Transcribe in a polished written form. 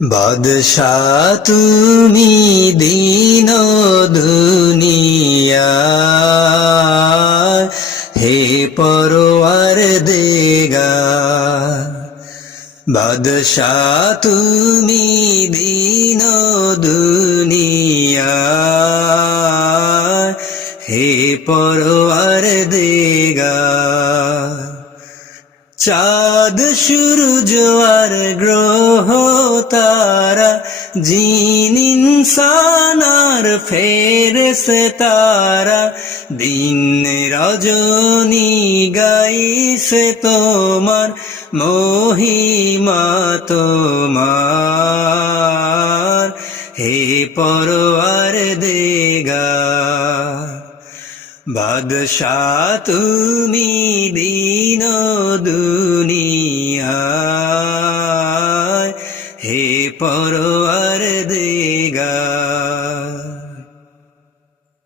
বাদশাহ তুমি দীন দুনিয়া, হে পরওয়ার দেগার। বাদশাহ তুমি দীন দুনিয়া, হে পরওয়ার দেগার। চাঁদ সূরজ আর গ্রহ তারা, জিন ইনসান আর ফেরেশতারা, দিন রজনী গাইছে তোমার মহিমা তোমার, হে পরওয়ার দেগার। বাদশাহ তুমি দীন দুনিয়া, হে পরওয়ার দেগার।